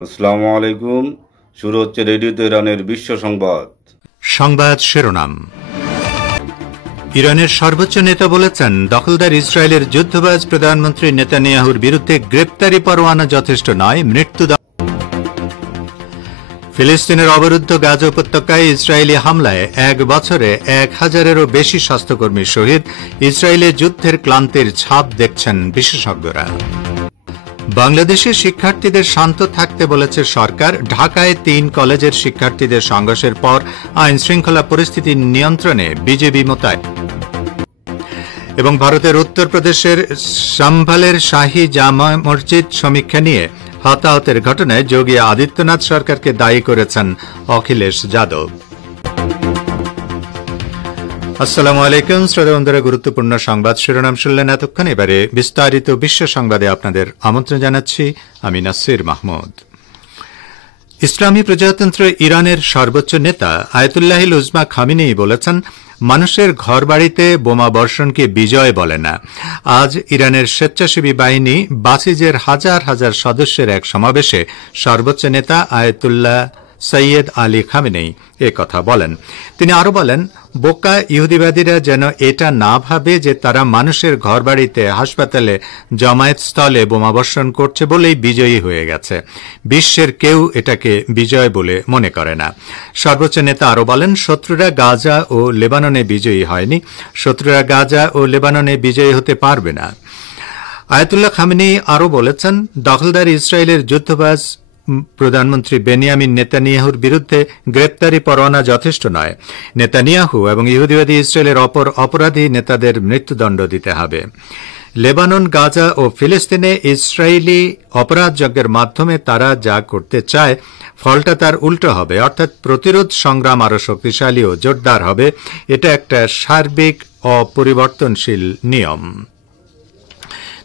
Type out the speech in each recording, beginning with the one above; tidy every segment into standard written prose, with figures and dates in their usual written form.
আসসালামু আলাইকুম। শুরু হচ্ছে রেডিও তেহরানের বিশ্ব সংবাদ। সংবাদ শিরোনাম। ইরানের সর্বোচ্চ নেতা বলেছেন, দখলদার ইসরায়েলের যুদ্ধবাজ প্রধানমন্ত্রী নেতানিয়াহুর বিরুদ্ধে গ্রেপ্তারি পরোয়ানা যথেষ্ট নয়, মৃত্যুদণ্ড। ফিলিস্তিনের অবরুদ্ধ গাজা উপত্যকায় ইসরায়েলি হামলায় 1 বছরে 1000-এরও বেশি স্বাস্থ্যকর্মী শহীদ। ইসরায়েলের যুদ্ধের ক্লান্তির ছাপ দেখছেন বিশেষজ্ঞরা। বাংলাদেশের শিক্ষার্থীদের শান্ত থাকতে বলেছে সরকার। ঢাকায় 3 কলেজের শিক্ষার্থীদের সংঘর্ষের পর আইন শৃঙ্খলা পরিস্থিতি নিয়ন্ত্রণে বিজেপি মোতায়েন। এবং ভারতের উত্তরপ্রদেশের সম্ভালের শাহী জামা মসজিদ সমীক্ষা নিয়ে হতাহতের ঘটনায় যোগী আদিত্যনাথ সরকারকে দায়ী করেছেন অখিলেশ যাদব। আসসালামু আলাইকুম শ্রোতা বন্ধুরা, গুরুত্বপূর্ণ সংবাদ শিরোনাম শুনলেন এতক্ষণ। এবারে বিস্তারিত বিশ্ব সংবাদে আপনাদের আমন্ত্রণ জানাচ্ছি আমি নাসির মাহমুদ। ইসলামী প্রজাতন্ত্র ইরানের সর্বোচ্চ নেতা আয়াতুল্লাহিল উজমা খামিনি বলেছেন, মানুষের ঘরবাড়িতে বোমা বর্ষণকে বিজয় বলে না। আজ ইরানের স্বেচ্ছাসেবী বাহিনী বাসিজের হাজার হাজার সদস্যের এক সমাবেশে সর্বোচ্চ নেতা আয়াতুল্লাহ সৈয়দ আলী খামেনি এ কথা বলেন। তিনি আরো বলেন, বোকা ইহুদিবাদীরা যেন এটা না ভাবে যে তারা মানুষের ঘরবাড়িতে, হাসপাতালে, জমায়েতস্থলে বোমাবর্ষণ করছে বলেই বিজয়ী হয়ে গেছে। বিশ্বের কেউ এটাকে বিজয় বলে মনে করে না। সর্বোচ্চ নেতা আরো বলেন, শত্রুরা গাজা ও লেবাননে বিজয়ী হয়নি, শত্রুরা গাজা ও লেবাননে বিজয়ী হতে পারবে না। আয়াতুল্লাহ খামেনি আরো বলেছেন, দখলদার ইসরায়েলের যুদ্ধবাজ প্রধানমন্ত্রী বেনিয়ামিন নেতানিয়াহুর বিরুদ্ধে গ্রেপ্তারি পরোয়ানা যথেষ্ট নয়। নেতানিয়াহু এবং ইহুদিবাদী ইসরায়েলের অপর অপরাধী নেতাদের মৃত্যুদণ্ড দিতে হবে। লেবানন, গাজা ও ফিলিস্তিনে ইসরায়েলি অপরাধযজ্ঞের মাধ্যমে তারা যা করতে চায়, ফলটা তার উল্টো হবে, অর্থাৎ প্রতিরোধ সংগ্রাম আরও শক্তিশালী ও জোরদার হবে। এটা একটা সার্বিক অপরিবর্তনশীল নিয়ম।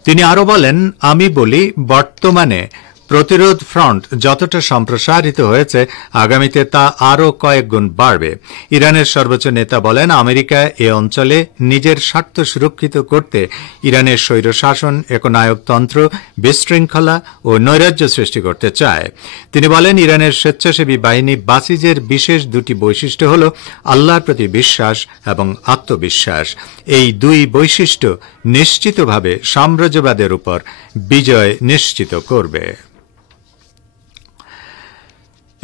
তিনি আরো বলেন, আমি বলি, বর্তমানে প্রতিরোধ ফ্রন্ট যতটা সম্প্রসারিত হয়েছে, আগামীতে তা আরও কয়েক গুণ বাড়বে। ইরানের সর্বোচ্চ নেতা বলেন, আমেরিকা এ অঞ্চলে নিজের স্বার্থ সুরক্ষিত করতে ইরানের স্বৈরশাসন, একনায়কতন্ত্র, বিশৃঙ্খলা ও নৈরাজ্য সৃষ্টি করতে চায়। তিনি বলেন, ইরানের স্বেচ্ছাসেবী বাহিনী বাসিজের বিশেষ 2টি বৈশিষ্ট্য হল আল্লাহর প্রতি বিশ্বাস এবং আত্মবিশ্বাস। এই 2 বৈশিষ্ট্য নিশ্চিতভাবে সাম্রাজ্যবাদের উপর বিজয় নিশ্চিত করবে।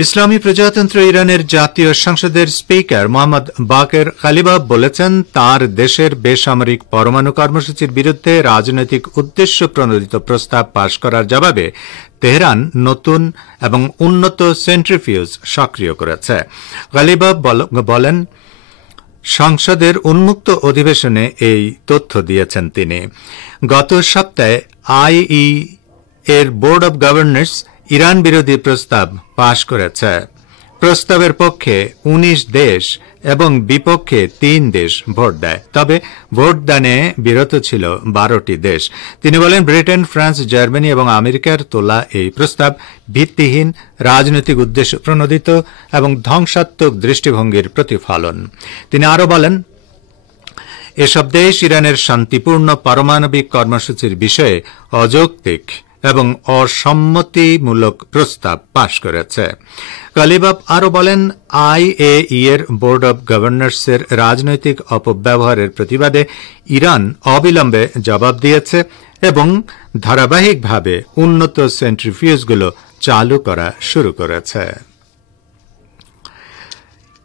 ইসলামী প্রজাতন্ত্র ইরানের জাতীয় সংসদের স্পিকার মোহাম্মদ বাকের কালিবাফ বলেছেন, তার দেশের বেসামরিক পরমাণু কর্মসূচির বিরুদ্ধে রাজনৈতিক উদ্দেশ্য প্রণোদিত প্রস্তাব পাশ করার জবাবে তেহরান নতুন এবং উন্নত সেন্ট্রিফিউজ সক্রিয় করেছে। কালিবাফ বলেন, সংসদের উন্মুক্ত অধিবেশনে এই তথ্য দিয়েছেন তিনি। গত সপ্তাহে আইই এর বোর্ড অব গভর্নর্স ইরান বিরোধী প্রস্তাব পাশ করেছে। প্রস্তাবের পক্ষে 19 দেশ এবং বিপক্ষে 3 দেশ ভোট দেয়, তবে ভোটদানে বিরত ছিল 12টি দেশ। তিনি বলেন, ব্রিটেন, ফ্রান্স, জার্মানি এবং আমেরিকার তোলা এই প্রস্তাব ভিত্তিহীন, রাজনৈতিক উদ্দেশ্য প্রণোদিত এবং ধ্বংসাত্মক দৃষ্টিভঙ্গির প্রতিফলন। তিনি আরো বলেন, এসব দেশ ইরানের শান্তিপূর্ণ পারমাণবিক কর্মসূচির বিষয়ে অযৌক্তিক এবং অসম্মতিমূলক প্রস্তাব পাশ করেছে। কালিবাফ আরো বলেন, আইএই এর বোর্ড অব গভর্নর্সের রাজনৈতিক অপব্যবহারের প্রতিবাদে ইরান অবিলম্বে জবাব দিয়েছে এবং ধারাবাহিকভাবে উন্নত সেন্ট্রিফিউজগুলো চালু করা শুরু করেছে।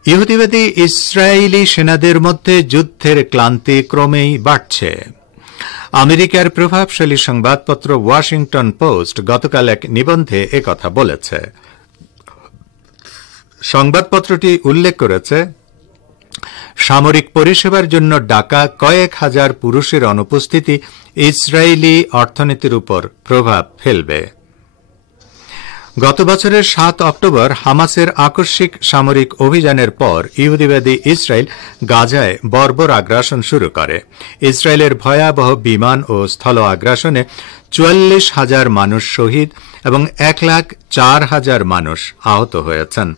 ইহুদিবাদী ইসরায়েলি সেনাদের মধ্যে যুদ্ধের ক্লান্তি ক্রমেই বাড়ছে। আমেরিকার প্রভাবশালী সংবাদপত্র ওয়াশিংটন পোস্ট গতকাল এক নিবন্ধে একথা বলেছে। সংবাদপত্রটি উল্লেখ করেছে, সামরিক পরিষেবার জন্য ডাকা কয়েক হাজার পুরুষের অনুপস্থিতি ইসরায়েলি অর্থনীতির উপর প্রভাব ফেলবে। গত বছরের 7 অক্টোবর হামাসের আকস্মিক সামরিক অভিযানের পর ইহুদিবাদী ইসরায়েল গাজায় বর্বর আগ্রাসন শুরু করে। ইসরায়েলের ভয়াবহ বিমান ও স্থল আগ্রাসনে 44,000 মানুষ শহীদ এবং 1,04,000 মানুষ আহত হয়েছেন।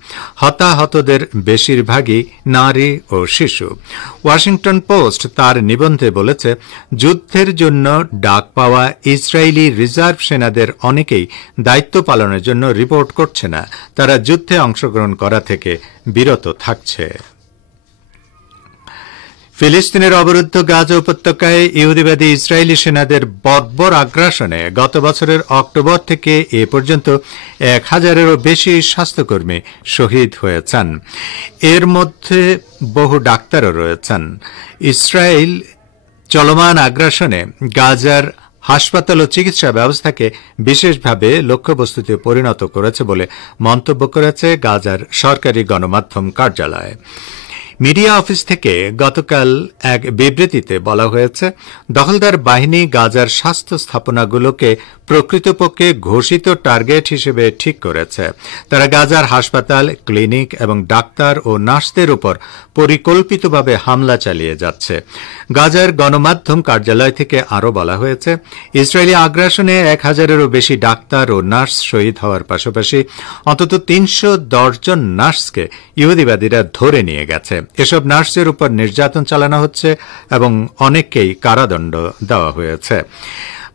হতাহতদের বেশিরভাগই নারী ও শিশু। ওয়াশিংটন পোস্ট তার নিবন্ধে বলেছে, যুদ্ধের জন্য ডাক পাওয়া ইসরায়েলি রিজার্ভ সেনাদের অনেকেই দায়িত্ব পালনের জন্য রিপোর্ট করছে না, তারা যুদ্ধে অংশগ্রহণ করা থেকে বিরত থাকছে। ফিলিস্তিনের অবরুদ্ধ গাজা উপত্যকায় ইহুদিবাদী ইসরায়েলি সেনাদের বর্বর আগ্রাসনে গত বছরের অক্টোবর থেকে এ পর্যন্ত 1,000-এরও বেশি স্বাস্থ্যকর্মী শহীদ হয়েছেন। এর মধ্যে বহু ডাক্তারও রয়েছেন। ইসরায়েল চলমান আগ্রাসনে গাজার হাসপাতাল ও চিকিৎসা ব্যবস্থাকে বিশেষভাবে লক্ষ্যবস্তুতে পরিণত করেছে বলে মন্তব্য করেছে গাজার সরকারি গণমাধ্যম কার্যালয়। মিডিয়া অফিস থেকে গতকাল এক বিবৃতিতে বলা হয়েছে, দখলদার বাহিনী গাজার স্বাস্থ্য স্থাপনাগুলোকে প্রকৃতপক্ষে ঘোষিত টার্গেট হিসেবে ঠিক করেছে। তারা গাজার হাসপাতাল, ক্লিনিক এবং ডাক্তার ও নার্সদের উপর পরিকল্পিতভাবে হামলা চালিয়ে যাচ্ছে। গাজার গণমাধ্যম কার্যালয় থেকে আরও বলা হয়েছে, ইসরায়েলি আগ্রাসনে 1,000-এরও বেশি ডাক্তার ও নার্স শহীদ হওয়ার পাশাপাশি অন্তত 310 জন নার্সকে ইহুদিবাদীরা ধরে নিয়ে গেছে। এসব নার্সের উপর নির্যাতন চালানো হচ্ছে এবং অনেককেই কারাদণ্ড দেওয়া হয়েছে।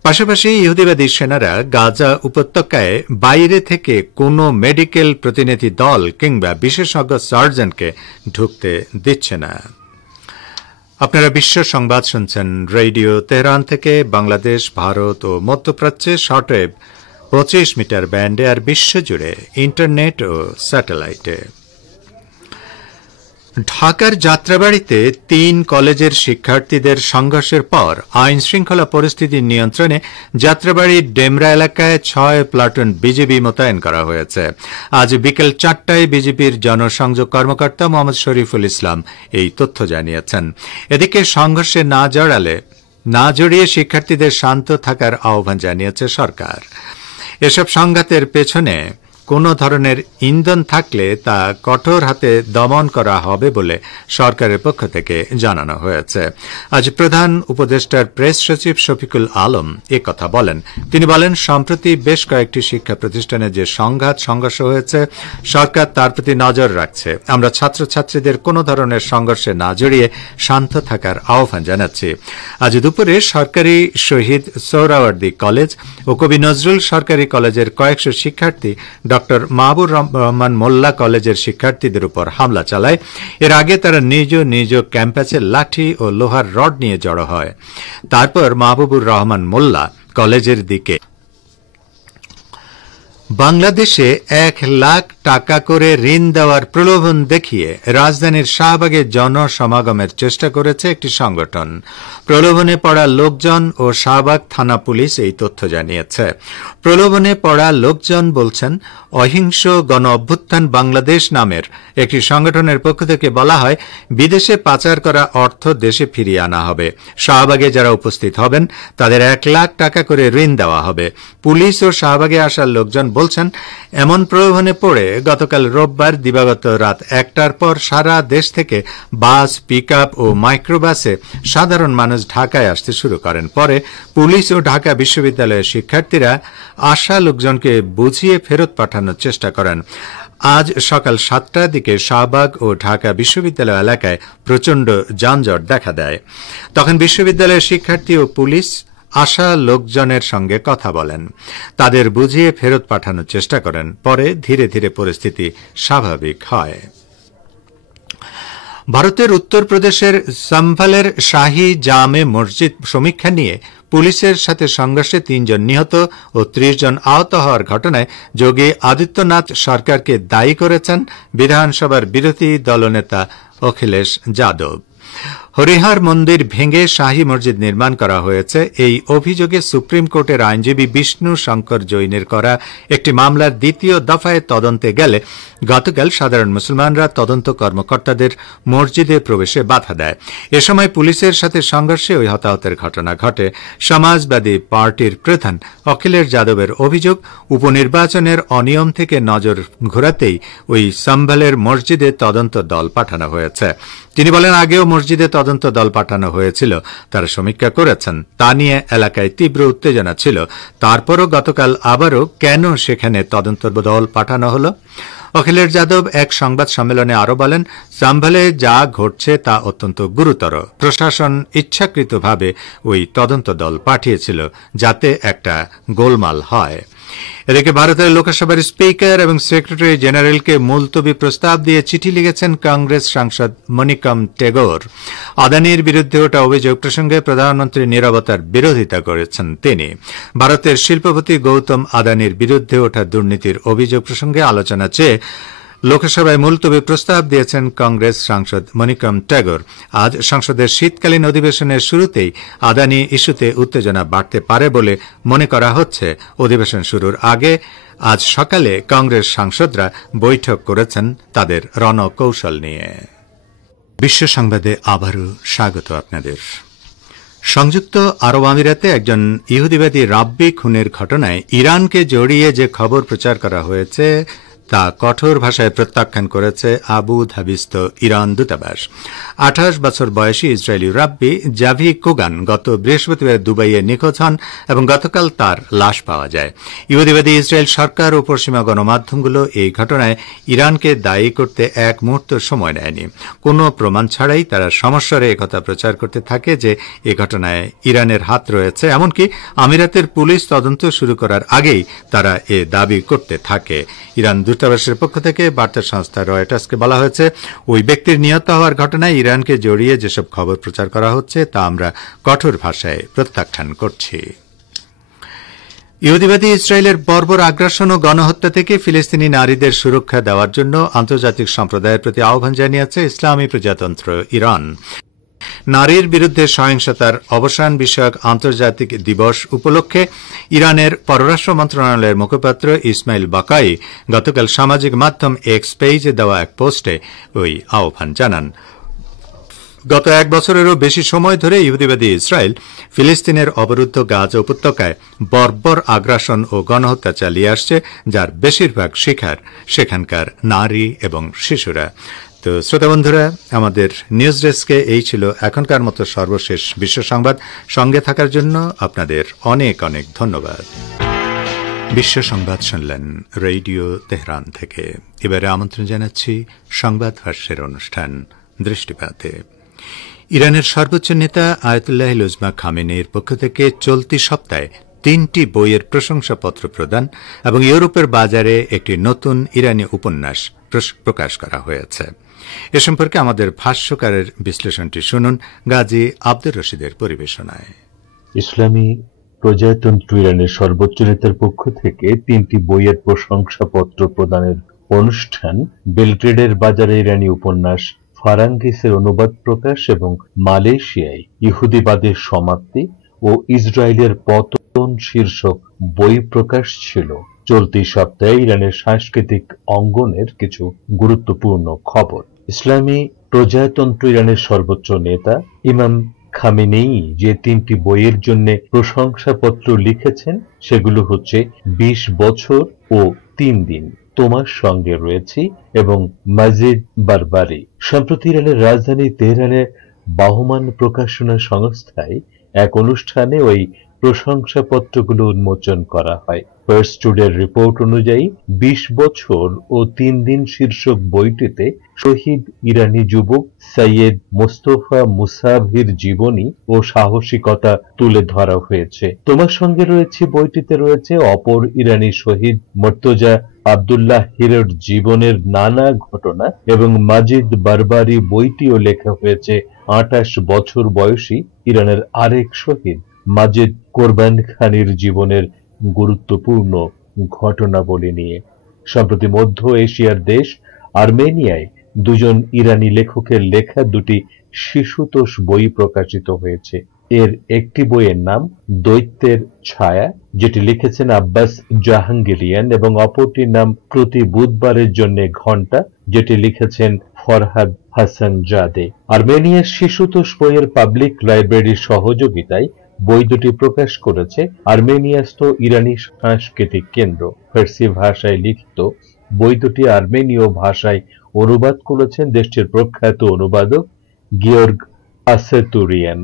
পাশাপাশি ইহুদিবাদী সেনারা গাজা উপত্যকায় বাইরে থেকে কোনো মেডিকেল প্রতিনিধি দল কিংবা বিশেষজ্ঞ সার্জনকে ঢুকতে দিচ্ছে না। আপনারা বিশ্ব সংবাদ শুনছেন রেডিও তেহরান থেকে। বাংলাদেশ, ভারত ও মধ্যপ্রাচ্যে শর্টওয়েভ 25 মিটার ব্যান্ডে আর বিশ্বজুড়ে ইন্টারনেট ও স্যাটেলাইটে। ঢাকার যাত্রাবাড়িতে 3 কলেজের শিক্ষার্থীদের সংঘর্ষের পর আইন শৃঙ্খলা পরিস্থিতি নিয়ন্ত্রণে যাত্রাবাড়ির ডেমরা এলাকায় 6 প্লাটুন বিজিবি মোতায়েন করা হয়েছে। আজ বিকেল 4টায় বিজিবির জনসংযোগ কর্মকর্তা মোহাম্মদ শরীফুল ইসলাম এই তথ্য জানিয়েছেন। এদিকে সংঘর্ষে না জড়িয়ে শিক্ষার্থীদের শান্ত থাকার আহ্বান জানিয়েছে সরকার। এসব সংঘাতের পেছনে কোনো ধরনের ইন্ধন থাকলে তা কঠোর হাতে দমন করা হবে বলে সরকারের পক্ষ থেকে জানানো হয়েছে। আজ প্রধান উপদেষ্টার প্রেস সচিব শফিকুল আলম একথা বলেন। তিনি বলেন, সম্প্রতি বেশ কয়েকটি শিক্ষা প্রতিষ্ঠানে যে সংঘর্ষ হয়েছে, সরকার তার প্রতি নজর রাখছে। আমরা ছাত্রছাত্রীদের কোনো ধরনের সংঘর্ষে না জড়িয়ে শান্ত থাকার আহ্বান জানাচ্ছি। আজ দুপুরে সরকারি শহীদ সোহরাওয়ার্দী কলেজ ও কবি নজরুল সরকারি কলেজের কয়েকশো শিক্ষার্থী ড মাহবুর রহমান মোল্লা কলেজের শিক্ষার্থীদের উপর হামলা চালায়। এর আগে তারা নিজ নিজ ক্যাম্পাসে লাঠি ও লোহার রড নিয়ে জড়ো হয়। তারপর মাহবুবুর রহমান মোল্লা কলেজের দিকে বাংলাদেশে 1 লাখ টাকা করে ঋণ দেওয়ার প্রলোভন দেখিয়ে রাজধানীর শাহবাগে জনসমাগমের চেষ্টা করেছে একটি সংগঠন। প্রলোভনে পড়া লোকজন ও শাহবাগ থানা পুলিশ এই তথ্য জানিয়েছে। প্রলোভনে পড়া লোকজন বলছেন, অহিংস গণ অভ্যুত্থান বাংলাদেশ নামের একটি সংগঠনের পক্ষ থেকে বলা হয়, বিদেশে পাচার করা অর্থ দেশে ফিরিয়ে আনা হবে। শাহবাগে যারা উপস্থিত হবেন তাদের 1 লাখ টাকা করে ঋণ দেওয়া হবে। পুলিশ ও শাহবাগে আসার লোকজন বলছেন, এমন প্রলোভনে পড়ে গতকাল রোববার দিবাগত রাত 1টার পর সারা দেশ থেকে বাস, পিকআপ ও মাইক্রোবাসে সাধারণ মানুষ ঢাকায় আসতে শুরু করেন। পরে পুলিশ ও ঢাকা বিশ্ববিদ্যালয়ের শিক্ষার্থীরা আসা লোকজনকে বুঝিয়ে ফেরত পাঠানোর চেষ্টা করেন। আজ সকাল 7টার দিকে শাহবাগ ও ঢাকা বিশ্ববিদ্যালয় এলাকায় প্রচণ্ড যানজট দেখা দেয়। তখন বিশ্ববিদ্যালয়ের শিক্ষার্থী ও পুলিশ আসা লোকজনের সঙ্গে কথা বলেন, তাদের বুঝিয়ে ফেরত পাঠানোর চেষ্টা করেন। পরে ধীরে ধীরে পরিস্থিতি স্বাভাবিক হয়। ভারতের উত্তরপ্রদেশের সম্ভলের শাহী জামে মসজিদ সমীক্ষা নিয়ে পুলিশের সাথে সংঘর্ষে 3 জন নিহত ও 30 জন আহত হওয়ার ঘটনায় যোগী আদিত্যনাথ সরকারকে দায়ী করেছেন বিধানসভার বিরোধী দলনেতা অখিলেশ যাদব। হরিহর মন্দির ভেঙে শাহী মসজিদ নির্মাণ করা হয়েছে, এই অভিযোগে সুপ্রিম কোর্টের আইনজীবী বিষ্ণু শঙ্কর জৈনের করা একটি মামলার 2য় দফায় তদন্তে গেলে গতকাল সাধারণ মুসলমানরা তদন্ত কর্মকর্তাদের মসজিদে প্রবেশে বাধা দেয়। এ সময় পুলিশের সাথে সংঘর্ষে ওই হতাহতের ঘটনা ঘটে। সমাজবাদী পার্টির প্রধান অখিলেশ যাদবের অভিযোগ, উপনির্বাচনের অনিয়ম থেকে নজর ঘোরাতেই ওই সম্ভলের মসজিদে তদন্ত দল পাঠানো হয়েছে। তিনি বলেন, আগেও মসজিদে তদন্ত দল পাঠানো হয়েছিল তারা সমীক্ষা করেছেন। তা নিয়ে এলাকায় তীব্র উত্তেজনা ছিল। তারপরও গতকাল আবারও কেন সেখানে তদন্ত দল পাঠানো হল? অখিলেশ যাদব এক সংবাদ সম্মেলনে আরও বলেন, সাম্ভালে যা ঘটছে তা অত্যন্ত গুরুতর। প্রশাসন ইচ্ছাকৃতভাবে ওই তদন্ত দল পাঠিয়েছিল যাতে একটা গোলমাল হয়। এদিকে ভারতের লোকসভার স্পিকার এবং সেক্রেটারি জেনারেলকে মুলতবি প্রস্তাব দিয়ে চিঠি লিখেছেন কংগ্রেস সাংসদ মনিকম টেগোর। আদানির বিরুদ্ধে ওঠা অভিযোগ প্রসঙ্গে প্রধানমন্ত্রীর নীরবতার বিরোধিতা করেছেন তিনি। ভারতের শিল্পপতি গৌতম আদানির বিরুদ্ধে ওঠা দুর্নীতির অভিযোগ প্রসঙ্গে আলোচনা চেয়ে লোকসভায় মুলতবি প্রস্তাব দিয়েছেন কংগ্রেস সাংসদ মনিকম টেগোর। আজ সংসদের শীতকালীন অধিবেশনের শুরুতেই আদানি ইস্যুতে উত্তেজনা বাড়তে পারে বলে মনে করা হচ্ছে। অধিবেশন শুরুর আগে আজ সকালে কংগ্রেস সাংসদরা বৈঠক করেছেন তাদের রণকৌশল নিয়ে। বিশ্ব সংবাদে আবারও স্বাগত আপনাদের। সংযুক্ত আরব আমিরাতে একজন ইহুদিবাদী রাব্বি খুনের ঘটনায় ইরানকে জড়িয়ে যে খবর প্রচার করা হয়েছে তা কঠোর ভাষায় প্রত্যাখ্যান করেছে আবু ধাবিস্থ ইরান দূতাবাস। 28 বছর বয়সী ইসরায়েলি রাব্বি জাভি কোগান গত বৃহস্পতিবার দুবাইয়ে নিখোঁজ হন এবং গতকাল তার লাশ পাওয়া যায়। ইহুদিবাদী ইসরায়েল সরকার ও পশ্চিমা গণমাধ্যমগুলো এই ঘটনায় ইরানকে দায়ী করতে এক মুহূর্ত সময় নেয়নি। কোনো প্রমাণ ছাড়াই তারা সমস্বরে একথা প্রচার করতে থাকে যে এ ঘটনায় ইরানের হাত রয়েছে। এমনকি আমিরাতের পুলিশ তদন্ত শুরু করার আগেই তারা এ দাবি করতে থাকে। ইরান দূতাবাসের পক্ষ থেকে বার্তা সংস্থা রয়টার্সকে বলা হয়েছে, ওই ব্যক্তির নিহত হওয়ার ঘটনায় ইরানকে জড়িয়ে যেসব খবর প্রচার করা হচ্ছে তা আমরা কঠোর ভাষায় প্রত্যাখ্যান করছি। ইহুদিবাদী ইসরায়েলের বর্বর আগ্রাসন ও গণহত্যা থেকে ফিলিস্তিনি নারীদের সুরক্ষা দেওয়ার জন্য আন্তর্জাতিক সম্প্রদায়ের প্রতি আহ্বান জানিয়েছে ইসলামী প্রজাতন্ত্র ইরান। নারীর বিরুদ্ধে সহিংসতার অবসান বিষয়ক আন্তর্জাতিক দিবস উপলক্ষে ইরানের পররাষ্ট্র মন্ত্রণালয়ের মুখপাত্র ইসমাইল বাকাই গতকাল সামাজিক মাধ্যম এক্স পেজে দেওয়া এক পোস্টে ওই আহ্বান জানান। গত এক বছরেরও বেশি সময় ধরে ইহুদিবাদী ইসরায়েল ফিলিস্তিনের অবরুদ্ধ গাজা উপত্যকায় বর্বর আগ্রাসন ও গণহত্যা চালিয়ে আসছে, যার বেশিরভাগ শিকার সেখানকার নারী এবং শিশুরা। তো শ্রোতা বন্ধুরা, আমাদের নিউজ ডেস্কে এই ছিল এখনকার মতো সর্বশেষ বিশ্ব সংবাদ। সঙ্গে থাকার জন্য আপনাদের অনেক অনেক ধন্যবাদ। বিশ্ব সংবাদ শুনলেন রেডিও তেহরান থেকে। এবারে আমন্ত্রণ জানাচ্ছি সংবাদ ভাষ্যের অনুষ্ঠান দৃষ্টিপাতে। ইরানের সর্বোচ্চ নেতা আয়াতুল্লাহ উজমা খামেনেইর পক্ষ থেকে চলতি সপ্তাহে 3টি বইয়ের প্রশংসাপত্র প্রদান এবং ইউরোপের বাজারে একটি নতুন ইরানি উপন্যাস প্রকাশ করা হয়েছে। এ সম্পর্কে আমাদের ভাষ্যকারের বিশ্লেষণটি শুনুন গাজী আব্দুর রশিদের পরিবেশনায়। ইসলামী প্রজাতন্ত্র ইরানের সর্বোচ্চ নেতার পক্ষ থেকে 3টি বইয়ের প্রশংসাপত্র প্রদানের অনুষ্ঠান বেলগ্রেডের বাজারে ইরানি উপন্যাস ফারাঙ্গিসের অনুবাদ প্রকাশ এবং মালয়েশিয়ায় ইহুদিবাদের সমাপ্তি ও ইসরায়েলের পতন শীর্ষক বই প্রকাশ ছিল। চলতি সপ্তাহে ইরানের সাংস্কৃতিক অঙ্গনের কিছু গুরুত্বপূর্ণ খবর। ইসলামী প্রজাতন্ত্র ইরানের সর্বোচ্চ নেতা ইমাম খামেনেই যে 3টি বইয়ের জন্য প্রশংসাপত্র লিখেছেন সেগুলো হচ্ছে 20 বছর ও 3 দিন, তোমার সঙ্গে রয়েছি এবং মাজিদ বারবারি। সম্প্রতি ইরানের রাজধানী তেহরানে বাহমান প্রকাশনা সংস্থায় এক অনুষ্ঠানে ওই প্রশংসাপত্রগুলো উন্মোচন করা হয়। ফার্স্ট টুডের রিপোর্ট অনুযায়ী 20 বছর ও 3 দিন শীর্ষক বইটিতে শহীদ ইরানি যুবক সৈয়দ মোস্তফা মুসাভির জীবনী ও সাহসিকতা তুলে ধরা হয়েছে। তোমার সঙ্গে রয়েছে বইটিতে রয়েছে অপর ইরানি শহীদ মর্তজা আব্দুল্লাহ হিরের জীবনের নানা ঘটনা এবং মাজিদ বারবারি বইটিও লেখা হয়েছে 28 বছর বয়সী ইরানের আরেক শহীদ মাজিদ কোরবান খানির জীবনের গুরুত্বপূর্ণ ঘটনাবলী নিয়ে। সম্প্রতি মধ্য এশিয়ার দেশ আর্মেনিয়ায় দুজন ইরানি লেখকের লেখা দুটি শিশুতোষ বই প্রকাশিত হয়েছে। এর একটি বইয়ের নাম দৈত্যের ছায়া, যেটি লিখেছেন আব্বাস জাহাঙ্গীরিয়ান, এবং অপরটির নাম প্রতি বুধবারের জন্য ঘণ্টা, যেটি লিখেছেন ফরহাদ হাসান জাদে। আর্মেনিয়ার শিশুতোষ বইয়ের পাবলিক লাইব্রেরির সহযোগিতায় বই দুটি প্রকাশ করেছে আর্মেনিয়াস্থ ইরানি সাংস্কৃতিক কেন্দ্র। ফার্সি ভাষায় লিখিত বই দুটি আর্মেনীয় ভাষায় অনুবাদ করেছেন দেশটির প্রখ্যাত অনুবাদক গিয়র্গ আসাতুরিয়ান।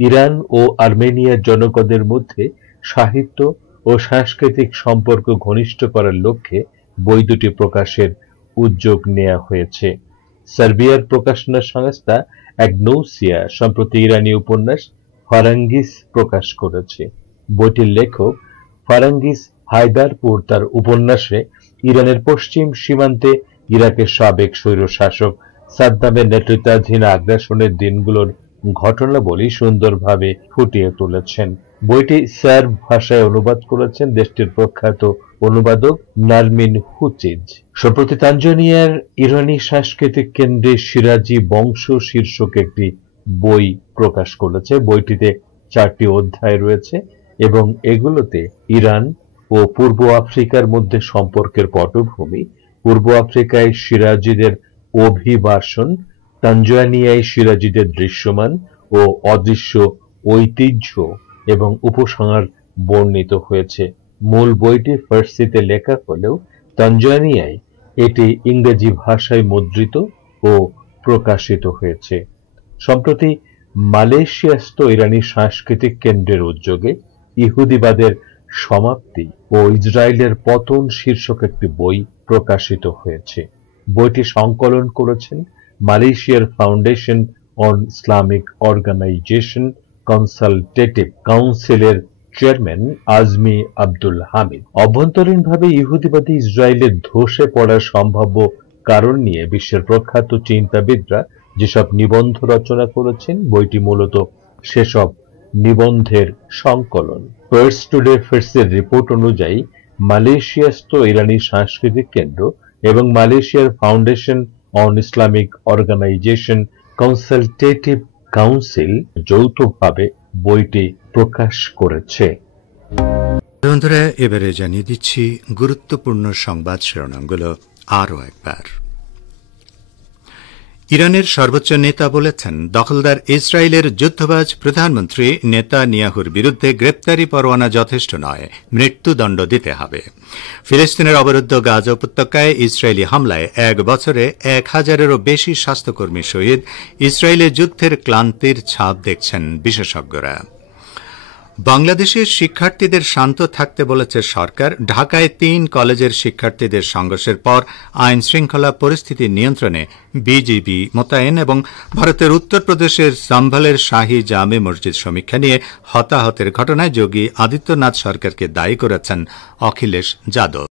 ইরান ও আর্মেনিয়ার জনগণের মধ্যে সাহিত্য ও সাংস্কৃতিক সম্পর্ক ঘনিষ্ঠ করার লক্ষ্যে বই দুটি প্রকাশের উদ্যোগ নেওয়া হয়েছে। সার্বিয়ার প্রকাশনা সংস্থা অ্যাগনোসিয়া সম্প্রতি ইরানি উপন্যাস ফারাঙ্গিস প্রকাশ করেছে। বইটির লেখক ফারাঙ্গিস হায়দারপুর তার উপন্যাসে ইরানের পশ্চিম সীমান্তে ইরাকের সাবেক স্বৈরশাসক সাদ্দামের নেতৃত্বাধীন আগ্রাসনের দিনগুলোর ঘটনাবলী সুন্দরভাবে ফুটিয়ে তুলেছেন। বইটি সার্ব ভাষায় অনুবাদ করেছেন দেশটির প্রখ্যাত অনুবাদক নারমিন হুচিজ। সম্প্রতি তানজানিয়ার ইরানি সাংস্কৃতিক কেন্দ্রে সিরাজি বংশ শীর্ষক একটি বই প্রকাশ করেছে। বইটিতে 4টি অধ্যায় রয়েছে এবং এগুলোতে ইরান ও পূর্ব আফ্রিকার মধ্যে সম্পর্কের পটভূমি, পূর্ব আফ্রিকায় সিরাজিদের অভিবাসন, তানজানিয়ায় সিরাজিদের দৃশ্যমান ও অদৃশ্য ঐতিহ্য এবং উপসংহার বর্ণিত হয়েছে। মূল বইটি ফার্সিতে লেখা হলেও তানজানিয়ায় এটি ইংরেজি ভাষায় মুদ্রিত ও প্রকাশিত হয়েছে। সম্প্রতি মালয়েশিয়াস্থ ইরানি সাংস্কৃতিক কেন্দ্রের উদ্যোগে ইহুদিবাদের সমাপ্তি ও ইসরায়েলের পতন শীর্ষক একটি বই প্রকাশিত হয়েছে। বইটি সংকলন করেছেন মালয়েশিয়ার foundation on Islamic organization consultative কাউন্সিলের চেয়ারম্যান আজমি আব্দুল হামিদ। অভ্যন্তরীণভাবে ইহুদিবাদী ইসরায়েলের ধসে পড়ার সম্ভাব্য কারণ নিয়ে বিশ্বের প্রখ্যাত চিন্তাবিদরা যেসব নিবন্ধ রচনা করেছেন, বইটি মূলত সেসব নিবন্ধের সংকলন। পার্স টুডে ফেয়ার্সের রিপোর্ট অনুযায়ী মালয়েশিয়াস্থ ইরানি সাংস্কৃতিক কেন্দ্র এবং মালয়েশিয়ার foundation on Islamic organization consultative council যৌথভাবে বইটি প্রকাশ করেছে। বন্ধুরা, এবারে জানিয়ে দিচ্ছি গুরুত্বপূর্ণ সংবাদ শিরোনামগুলো আরও একবার। ইরানের সর্বোচ্চ নেতা বলেছেন, দখলদার ইসরায়েলের যুদ্ধবাজ প্রধানমন্ত্রী নেতানিয়াহুর বিরুদ্ধে গ্রেপ্তারি পরোয়ানা যথেষ্ট নয়, মৃত্যুদণ্ড দিতে হবে। ফিলিস্তিনের অবরুদ্ধ গাজা উপত্যকায় ইসরায়েলি হামলায় 1 বছরে 1000-এরও বেশি স্বাস্থ্যকর্মী শহীদ। ইসরায়েলের যুদ্ধের ক্লান্তির ছাপ দেখছেন বিশেষজ্ঞরা। বাংলাদেশের শিক্ষার্থীদের শান্ত থাকতে বলেছে সরকার। ঢাকায় 3 কলেজের শিক্ষার্থীদের সংঘর্ষের পর আইন শৃঙ্খলা পরিস্থিতি নিয়ন্ত্রণে বিজিবি মোতায়েন এবং ভারতের উত্তরপ্রদেশের সম্ভলের শাহী জামে মসজিদ সমীক্ষা নিয়ে হতাহতের ঘটনায় যোগী আদিত্যনাথ সরকারকে দায়ী করেছেন অখিলেশ যাদব।